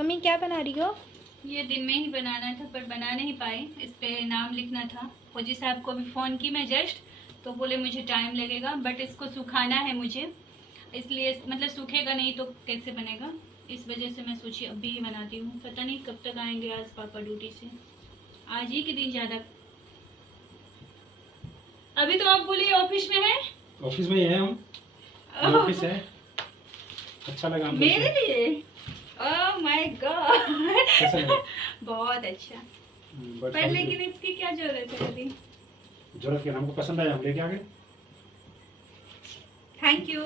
Mummy क्या बना रही हो? ये दिन में ही बनाना था पर बना नहीं पाई। इस पे नाम लिखना था। फौजी साहब को भी फ़ोन की मैं जस्ट, तो बोले मुझे टाइम लगेगा, बट इसको सुखाना है मुझे, इसलिए मतलब सूखेगा नहीं तो कैसे बनेगा, इस वजह से मैं सोची अभी ही बनाती हूँ। पता नहीं कब तक आएंगे आज पापा ड्यूटी से, आज ही के दिन ज़्यादा। अभी तो आप बोलिए ऑफिस में है। ऑफिस में ही है हम, ये ऑफिस है। अच्छा लगा हमको मेरे लिए। ओह माय गॉड, कैसा लगा? बहुत अच्छा। बट पर लेकिन इसकी क्या जरूरत है अभी? जरूरत क्या, हमको पसंद आया हम लेके आ गए। Thank you,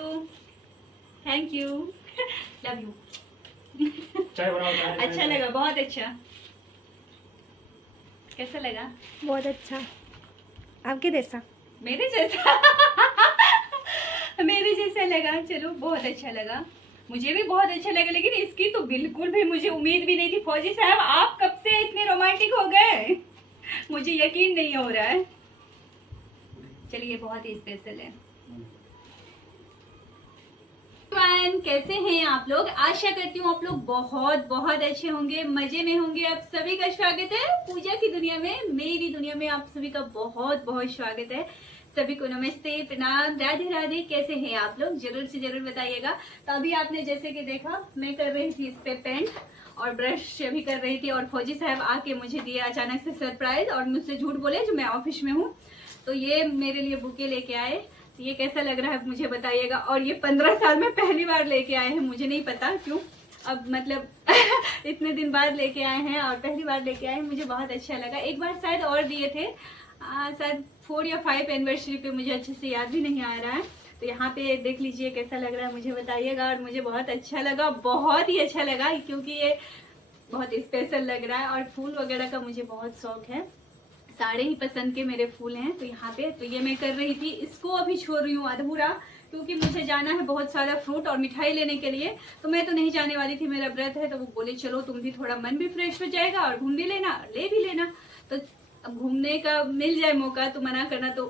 thank you, love you. चाय बनाओ, चाय। अच्छा लगा, बहुत अच्छा। कैसा लगा? बहुत अच्छा। आपके जैसा? मेरे जैसा। मेरे जैसा लगा, चलो बहुत अच्छा लगा। मुझे भी बहुत अच्छा लगा, लेकिन इसकी तो बिल्कुल भी मुझे उम्मीद भी नहीं थी। फौजी साहब आप कब से इतने रोमांटिक हो गए, मुझे यकीन नहीं हो रहा है। चलिए बहुत ही स्पेशल है। कैसे हैं आप लोग? आशा करती हूँ आप लोग बहुत बहुत अच्छे होंगे, मजे में होंगे। आप सभी का स्वागत है पूजा की दुनिया में, मेरी दुनिया में आप सभी का बहुत बहुत स्वागत है। सभी को नमस्ते, प्रणाम, राधे राधे। कैसे हैं आप लोग? जरूर से जरूर बताइएगा। तो अभी आपने जैसे कि देखा, मैं कर रही थी इस पे पेंट और ब्रश भी कर रही थी, और फौजी साहब आके मुझे दिए अचानक से सरप्राइज, और मुझसे झूठ बोले जो मैं ऑफिस में हूँ। तो ये मेरे लिए बुके लेके आए। ये कैसा लग रहा है मुझे बताइएगा। और ये 15 साल में पहली बार लेके आए हैं, मुझे नहीं पता क्यों, अब मतलब इतने दिन बाद लेके आए हैं और पहली बार लेके आए हैं। मुझे बहुत अच्छा लगा। एक बार शायद और दिए थे, शायद 4 या 5 एनिवर्सरी पे, मुझे अच्छे से याद भी नहीं आ रहा है। तो यहाँ पे देख लीजिए कैसा लग रहा है, मुझे बताइएगा। और मुझे बहुत अच्छा लगा, बहुत ही अच्छा लगा, क्योंकि ये बहुत स्पेशल लग रहा है। और फूल वगैरह का मुझे बहुत शौक है, सारे ही पसंद के मेरे फूल हैं। तो यहाँ पे तो ये मैं कर रही थी, इसको अभी छोड़ रही हूँ अधूरा, क्योंकि मुझे जाना है बहुत सारा फ्रूट और मिठाई लेने के लिए। तो मैं तो नहीं जाने वाली थी, मेरा व्रत है। तो वो बोले चलो तुम भी, थोड़ा मन भी फ्रेश हो जाएगा और घूम भी लेना, ले भी लेना। तो अब घूमने का मिल जाए मौका तो मना करना तो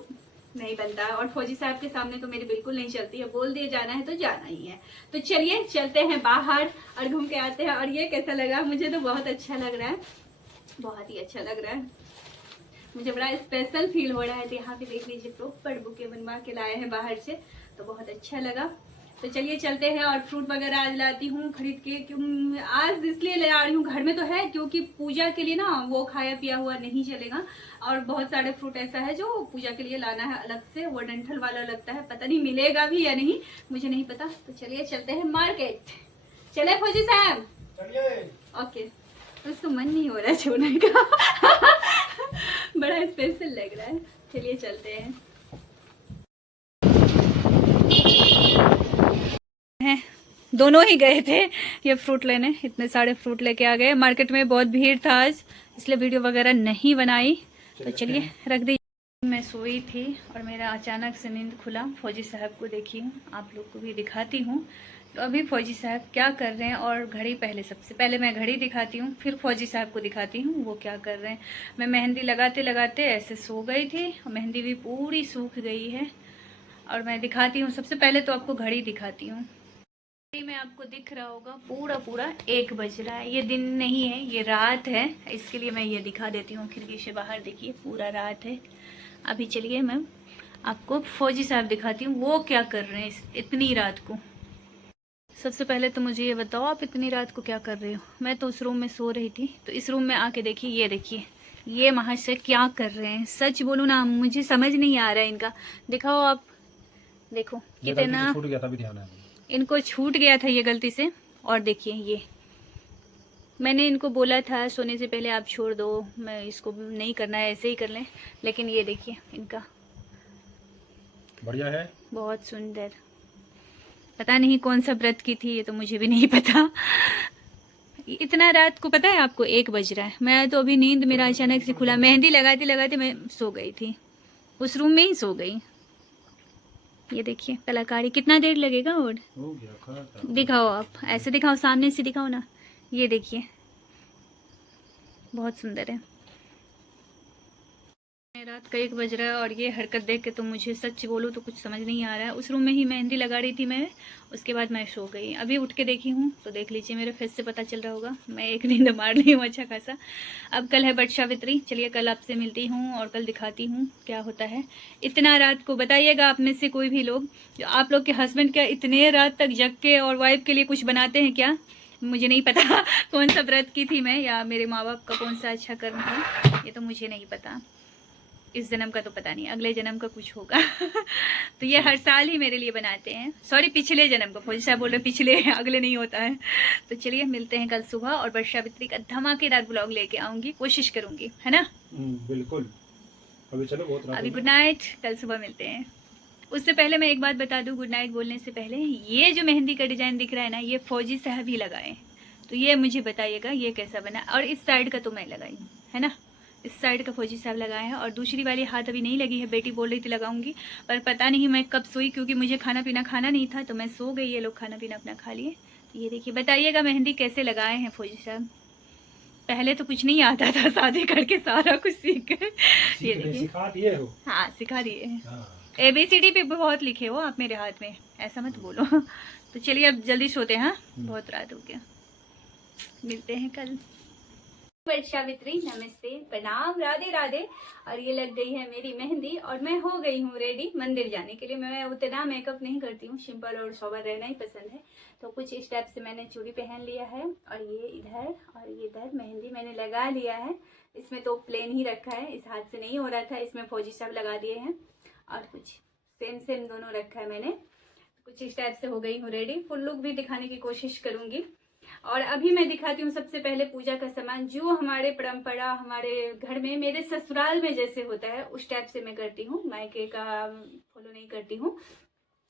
नहीं बनता। और फौजी साहब के सामने तो मेरी बिल्कुल नहीं चलती है, बोल दिए जाना है तो जाना ही है। तो चलिए चलते हैं बाहर और घूम के आते हैं। और ये कैसा लगा? मुझे तो बहुत अच्छा लग रहा है, बहुत ही अच्छा लग रहा है, मुझे बड़ा स्पेशल फील हो रहा है। तो यहाँ पे देख लीजिए प्रॉपर बुके बनवा के लाए हैं बाहर से, तो बहुत अच्छा लगा। तो चलिए चलते हैं। और फ्रूट वगैरह आज लाती हूँ खरीद के, क्यों आज इसलिए ले आ रही हूँ, घर में तो है, क्योंकि पूजा के लिए ना वो खाया पिया हुआ नहीं चलेगा। और बहुत सारे फ्रूट ऐसा है जो पूजा के लिए लाना है अलग से, वो डंठल वाला लगता है, पता नहीं मिलेगा भी या नहीं, मुझे नहीं पता। तो चलिए चलते हैं मार्केट। चले फौजी साहब? चलिए। ओके। उसको मन नहीं हो रहा है छोड़ने का। बड़ा स्पेशल लग रहा है, चलिए चलते हैं। दोनों ही गए थे ये फ्रूट लेने, इतने सारे फ्रूट लेके आ गए। मार्केट में बहुत भीड़ था आज, इसलिए वीडियो वगैरह नहीं बनाई। तो चलिए रख दी। मैं सोई थी और मेरा अचानक से नींद खुला। फौजी साहब को देखी हूँ, आप लोग को भी दिखाती हूँ। तो अभी फौजी साहब क्या कर रहे हैं, और घड़ी पहले, सबसे पहले मैं घड़ी दिखाती हूँ, फिर फौजी साहब को दिखाती हूँ वो क्या कर रहे हैं। मैं मेहंदी लगाते लगाते ऐसे सो गई थी, मेहंदी भी पूरी सूख गई है। और मैं दिखाती हूँ, सबसे पहले तो आपको घड़ी दिखाती हूँ। घड़ी में आपको दिख रहा होगा पूरा पूरा 1 बज रहा है। ये दिन नहीं है, ये रात है, इसके लिए मैं ये दिखा देती हूँ। खिड़की से बाहर देखिए पूरा रात है। अभी चलिए मैं आपको फौजी साहब दिखाती हूँ वो क्या कर रहे हैं इतनी रात को। सबसे पहले तो मुझे ये बताओ, आप इतनी रात को क्या कर रहे हो? मैं तो उस रूम में सो रही थी, तो इस रूम में आके देखिए, ये देखिए ये महाशय क्या कर रहे हैं। सच बोलूँ ना, मुझे समझ नहीं आ रहा है इनका। दिखाओ आप, देखो कितना छूट गया था, भी ध्यान है। इनको छूट गया था ये गलती से। और देखिए ये, मैंने इनको बोला था सोने से पहले आप छोड़ दो, मैं इसको नहीं करना है, ऐसे ही कर लें, लेकिन ये देखिए इनका। बढ़िया है, बहुत सुंदर। पता नहीं कौन सा व्रत की थी, ये तो मुझे भी नहीं पता। इतना रात को पता है आपको 1 बज रहा है। मैं तो अभी नींद मेरा अचानक से खुला, मेहंदी लगाते लगाते मैं सो गई थी, उस रूम में ही सो गई। ये देखिए कलाकारी, कितना देर लगेगा? और हो गया। दिखाओ आप, ऐसे दिखाओ, सामने से दिखाओ ना। ये देखिए बहुत सुंदर है। रात का 1 बज रहा है और ये हरकत देख के तो मुझे सच बोलूँ तो कुछ समझ नहीं आ रहा है। उस रूम में ही मेहंदी लगा रही थी मैं, उसके बाद मैं सो गई। अभी उठ के देखी हूँ तो देख लीजिए, मेरे फेस से पता चल रहा होगा मैं एक नींद मार ली हूँ अच्छा खासा। अब कल है बट सावित्री, चलिए कल आपसे मिलती हूँ और कल दिखाती हूँ क्या होता है। इतना रात को बताइएगा आप में से कोई भी लोग, जो आप लोग के हस्बैंड क्या इतने रात तक जग के और वाइफ के लिए कुछ बनाते हैं क्या? मुझे नहीं पता कौन सा व्रत की थी मैं, या मेरे माँ बाप का कौन सा अच्छा कर्म था, ये तो मुझे नहीं पता। इस जन्म का तो पता नहीं, अगले जन्म का कुछ होगा तो ये हर साल ही मेरे लिए बनाते हैं। सॉरी, पिछले जन्म का, फौजी साहब बोल रहे पिछले, अगले नहीं होता है। तो चलिए मिलते हैं कल सुबह और बट सावित्री का धमाकेदार ब्लॉग लेके आऊँगी, कोशिश करूँगी, है ना? बिल्कुल। अभी चलो, बहुत रात अभी हो गुड नाइट, कल सुबह मिलते हैं। उससे पहले मैं एक बात बता दूं, गुड नाइट बोलने से पहले, ये जो मेहंदी का डिज़ाइन दिख रहा है ना, ये फौजी साहब ही लगाए। तो ये मुझे बताइएगा ये कैसा बना। और इस साइड का तो मैं लगाई हूँ, है ना? इस साइड का फौजी साहब लगाए हैं और दूसरी वाली हाथ अभी नहीं लगी है। बेटी बोल रही थी लगाऊंगी, पर पता नहीं मैं कब सोई, क्योंकि मुझे खाना पीना खाना नहीं था तो मैं सो गई। ये लोग खाना पीना अपना खा लिए। तो ये देखिए, बताइएगा मेहंदी कैसे लगाए हैं फौजी साहब। पहले तो कुछ नहीं आता था, शादी करके सारा कुछ सीख गए। ये देखिए, सिखा दिए हो? हाँ सिखा दिए हैं। हाँ। ABCD पे बहुत लिखे हो आप मेरे हाथ में, ऐसा मत बोलो तो चलिए अब जल्दी सोते हैं, हाँ बहुत रात हो गया, मिलते हैं कल। सावित्री, नमस्ते, प्रणाम, राधे राधे। और ये लग गई है मेरी मेहंदी और मैं हो गई हूँ रेडी मंदिर जाने के लिए। मैं उतना मेकअप नहीं करती हूँ, सिंपल और सोबर रहना ही पसंद है। तो कुछ इस टाइप से मैंने चूड़ी पहन लिया है और ये इधर और ये इधर मेहंदी मैंने लगा लिया है। इसमें तो प्लेन ही रखा है, इस हाथ से नहीं हो रहा था, इसमें फौजी साहब लगा दिए हैं। और कुछ सेम सेम दोनों रखा है मैंने। कुछ इस टाइप से हो गई हूँ रेडी। फुल लुक भी दिखाने की कोशिश करूँगी। और अभी मैं दिखाती हूँ सबसे पहले पूजा का सामान, जो हमारे परंपरा हमारे घर में, मेरे ससुराल में जैसे होता है उस टाइप से मैं करती हूँ। मायके का फॉलो नहीं करती हूँ।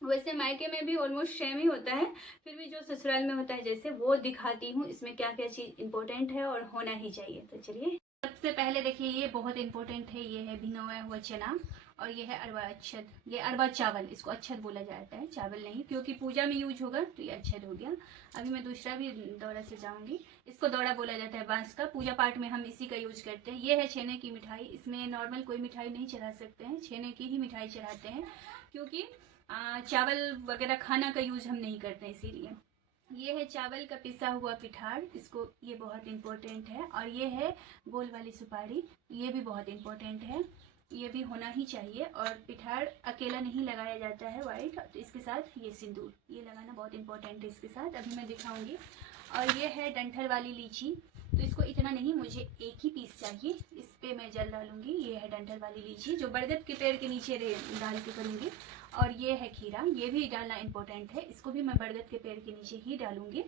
वैसे मायके में भी ऑलमोस्ट सेम ही होता है, फिर भी जो ससुराल में होता है जैसे, वो दिखाती हूँ। इसमें क्या क्या चीज़ इंपॉर्टेंट है और होना ही चाहिए। तो चलिए सबसे पहले देखिए, ये बहुत इंपॉर्टेंट है। ये है भिगोया हुआ चना और ये है अरवा अच्छत। ये अरवा चावल, इसको अच्छत बोला जाता है, चावल नहीं, क्योंकि पूजा में यूज होगा तो ये अच्छत हो गया। अभी मैं दूसरा भी दौरा से जाऊंगी। इसको दौरा बोला जाता है बांस का, पूजा पाठ में हम इसी का यूज करते हैं। ये है छेने की मिठाई। इसमें नॉर्मल कोई मिठाई नहीं चढ़ा सकते हैं, छेने की ही मिठाई चढ़ाते हैं, क्योंकि चावल वगैरह खाना का यूज हम नहीं करते, इसीलिए। ये है चावल का पिसा हुआ पिठार, इसको, ये बहुत इंपॉर्टेंट है। और ये है गोल वाली सुपारी, ये भी बहुत इंपॉर्टेंट है, ये भी होना ही चाहिए। और पिठार अकेला नहीं लगाया जाता है वाइट, तो इसके साथ ये सिंदूर, ये लगाना बहुत इंपॉर्टेंट है इसके साथ, अभी मैं दिखाऊंगी। और ये है डंठल वाली लीची, तो इसको इतना नहीं, मुझे एक ही पीस चाहिए, इस पे मैं जल डालूंगी। ये है डंठल वाली लीची, जो बरगद के पेड़ के नीचे डाल के करूंगी। और ये है खीरा, ये भी डालना इम्पोर्टेंट है, इसको भी मैं बरगद के पेड़ के नीचे ही डालूंगी।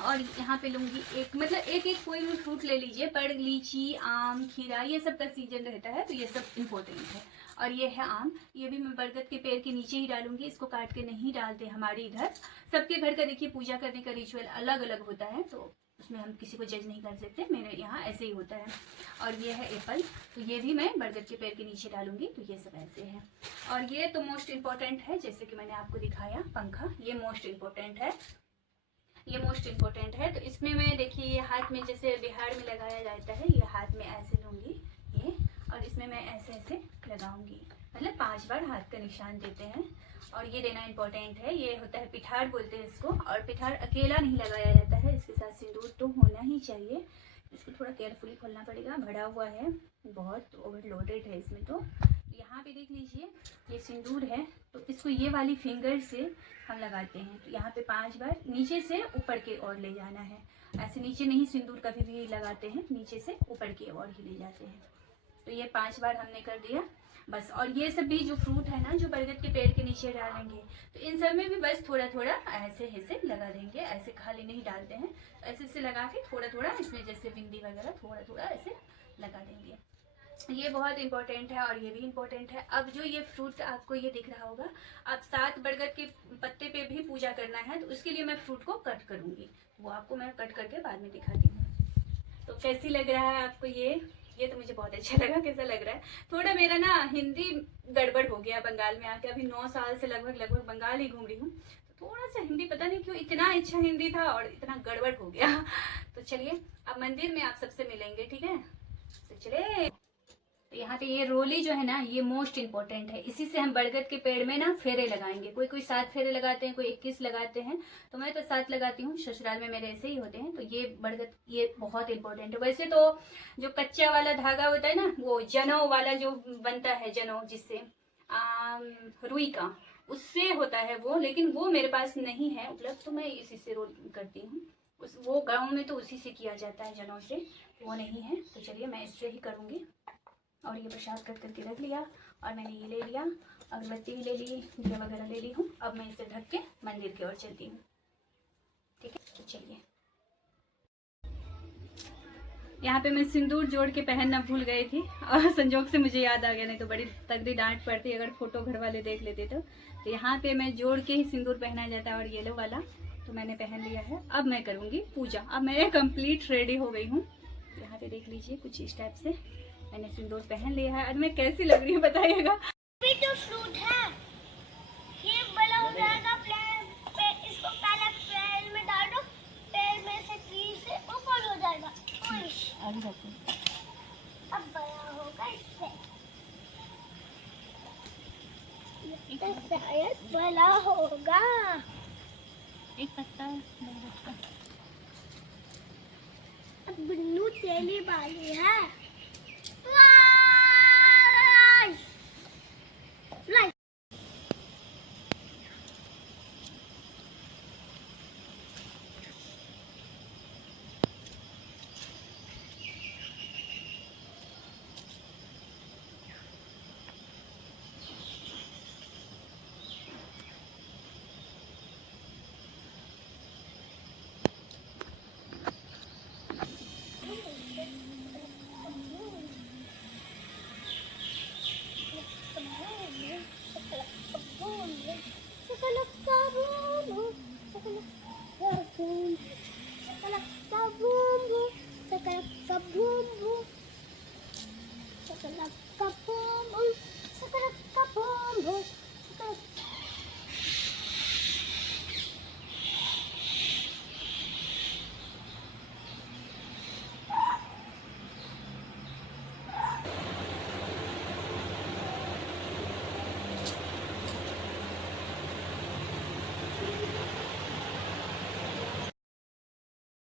और यहाँ पे लूंगी एक, मतलब एक एक कोई भी फ्रूट ले लीजिए, पर लीची, आम, खीरा, ये सब का सीजन रहता है तो ये सब इम्पोर्टेंट है। और ये है आम, ये भी मैं बरगद के पेड़ के नीचे ही डालूंगी, इसको काट के नहीं डालते हमारे इधर। सबके घर का देखिए पूजा करने का रिचुअल अलग अलग होता है, तो उसमें हम किसी को जज नहीं कर सकते, मेरे यहाँ ऐसे ही होता है। और ये है एप्पल, तो ये भी मैं बरगद के पेड़ के नीचे डालूंगी, तो ये सब ऐसे है। और ये तो मोस्ट इम्पोर्टेंट है, जैसे कि मैंने आपको दिखाया पंखा, ये मोस्ट इम्पोर्टेंट है, ये मोस्ट इम्पोर्टेंट है। तो इसमें मैं देखिए, ये हाथ में जैसे बिहार में लगाया जाता है, ये हाथ में ऐसे लूँगी ये, और इसमें मैं ऐसे ऐसे लगाऊंगी, मतलब 5 बार हाथ का निशान देते हैं। और ये देना इम्पोर्टेंट है, ये होता है पिठार बोलते हैं इसको। और पिठार अकेला नहीं लगाया जाता है, इसके साथ सिंदूर तो होना ही चाहिए। इसको थोड़ा केयरफुली खोलना पड़ेगा, भरा हुआ है, बहुत ओवरलोडेड है इसमें। तो यहाँ पे देख लीजिए, ये सिंदूर है, तो इसको ये वाली फिंगर से हम लगाते हैं। तो यहाँ पे 5 बार नीचे से ऊपर की ओर ले जाना है, ऐसे नीचे नहीं सिंदूर कभी भी लगाते हैं, नीचे से ऊपर की ओर ही ले जाते हैं। तो ये 5 बार हमने कर दिया बस। और ये सब भी जो फ्रूट है ना, जो बरगद के पेड़ के नीचे डालेंगे, तो इन सब में भी बस थोड़ा थोड़ा ऐसे ऐसे लगा देंगे, ऐसे खाली नहीं डालते हैं, ऐसे ऐसे लगा के थोड़ा थोड़ा इसमें जैसे बिंदी वगैरह थोड़ा थोड़ा ऐसे लगा देंगे। ये बहुत इंपॉर्टेंट है। और ये भी इंपॉर्टेंट है। अब जो ये फ्रूट आपको ये दिख रहा होगा, अब 7 बरगद के पत्ते पे भी पूजा करना है, तो उसके लिए मैं फ्रूट को कट करूंगी, वो आपको मैं कट करके बाद में दिखाती हूँ। तो कैसी लग रहा है आपको ये तो मुझे बहुत अच्छा लगा। कैसा लग रहा है? थोड़ा मेरा ना हिंदी गड़बड़ हो गया बंगाल में आके, अभी 9 साल से लगभग बंगाल ही घूम रही हूँ, तो थोड़ा सा हिंदी पता नहीं क्यों इतना अच्छा हिंदी था और इतना गड़बड़ हो गया। तो चलिए अब मंदिर में आप सबसे मिलेंगे, ठीक है? तो चलिए। तो यहाँ पे ये रोली जो है ना, ये मोस्ट इम्पोर्टेंट है। इसी से हम बरगद के पेड़ में ना फेरे लगाएंगे। कोई कोई 7 फेरे लगाते हैं, कोई 21 लगाते हैं, तो मैं तो 7 लगाती हूँ। ससुराल में मेरे ऐसे ही होते हैं। तो ये बरगद ये बहुत इम्पोर्टेंट है। वैसे तो जो कच्चा वाला धागा होता है ना, वो जनौ वाला जो बनता है, जनौ जिससे रुई का, उससे होता है वो, लेकिन वो मेरे पास नहीं है उपलब्ध, तो मैं इसी से रोल करती हूँ। वो गाँव में तो उसी से किया जाता है, जनौ से, वो नहीं है। तो चलिए मैं इससे ही करूँगी। और ये प्रसाद कट करके रख लिया, और मैंने ये ले लिया, अगरबत्ती भी ले ली, दिया वगैरह ले ली हूँ। अब मैं इसे ढक के मंदिर की ओर चलती हूँ। ठीक है, तो चलिए। यहाँ पे मैं सिंदूर जोड़ के पहनना भूल गई थी, और संजोग से मुझे याद आ गया, नहीं तो बड़ी तगड़ी डांट पड़ती अगर फोटो घर वाले देख लेते तो यहाँ पे मैं जोड़ के ही सिंदूर पहना जाता है, और येलो वाला तो मैंने पहन लिया है। अब मैं करूँगी पूजा। अब मैं कंप्लीट रेडी हो गई हूँ। यहाँ पे देख लीजिए, कुछ इस टाइप से मैंने सिंदूर पहन लिया है। और मैं कैसी लग रही हूँ बताइएगा। भी तो फ्रूट है, ये बड़ा हो जाएगा। इसको पहले पैर में डाल दो, पैर में से ट्री से ऊपर हो जाएगा। अब बड़ा होगा इससे, तो शायद बड़ा होगा। एक पत्ता अब बिन्नू तेली वाली है।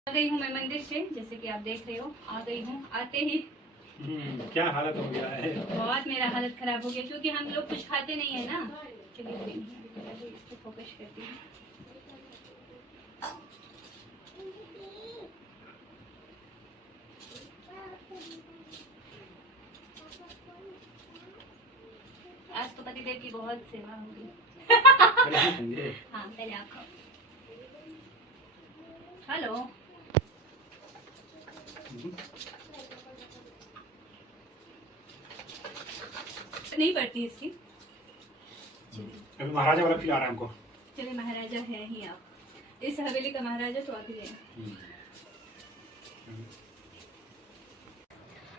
आ गई हूँ मैं मंदिर से, जैसे कि आप देख रहे हो, आ गई हूँ। आते ही क्या हालत हो गया है? बहुत मेरा हालत खराब हो गया, क्योंकि हम लोग कुछ खाते नहीं है ना। चलिए इस पे फोकस करती हूँ। आज तो पतिदेव की बहुत सेवा होगी। हाँ, पहले आप खाओ। हेलो, नहीं पड़ती इसकी। अभी महाराजा वाला फील आ रहा है हमको। चलिए, महाराजा है ही आप, इस हवेली का महाराजा तो आप ही हैं।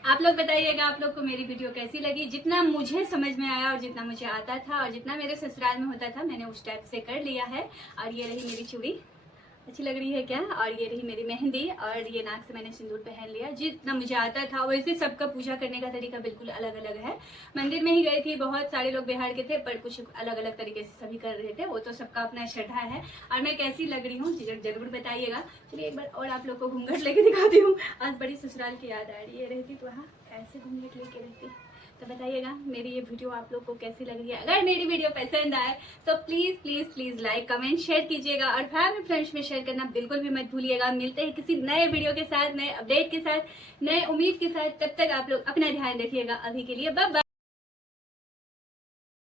आप लोग बताइएगा आप लोग को मेरी वीडियो कैसी लगी। जितना मुझे समझ में आया और जितना मुझे आता था और जितना मेरे ससुराल में होता था, मैंने उस टाइप से कर लिया है। और ये रही मेरी चूड़ी, अच्छी लग रही है क्या? और ये रही मेरी मेहंदी, और ये नाक से मैंने सिंदूर पहन लिया। जितना मुझे आता था, वैसे सबका पूजा करने का तरीका बिल्कुल अलग अलग है। मंदिर में ही गई थी, बहुत सारे लोग बिहार के थे, पर कुछ अलग अलग तरीके से सभी कर रहे थे। वो तो सबका अपना श्रद्धा है। और मैं कैसी लग रही हूँ जरूर बताइएगा। चलिए एक बार और आप लोग को घूंघट लेके दिखाती हूँ। आज बड़ी ससुराल की याद आ रही है। रहती तो वहाँ ऐसे घूंघट लेके रहती। तो बताइएगा मेरी ये वीडियो आप लोग को कैसी लग रही है। अगर मेरी वीडियो पसंद आए तो please please please like comment share कीजिएगा, और फैमिली फ्रेंड्स में शेयर करना बिल्कुल भी मत भूलिएगा। मिलते हैं किसी नए वीडियो के साथ, नए अपडेट के साथ, नए उम्मीद के साथ। तब तक आप लोग अपना ध्यान रखिएगा। अभी के लिए बाय बाय।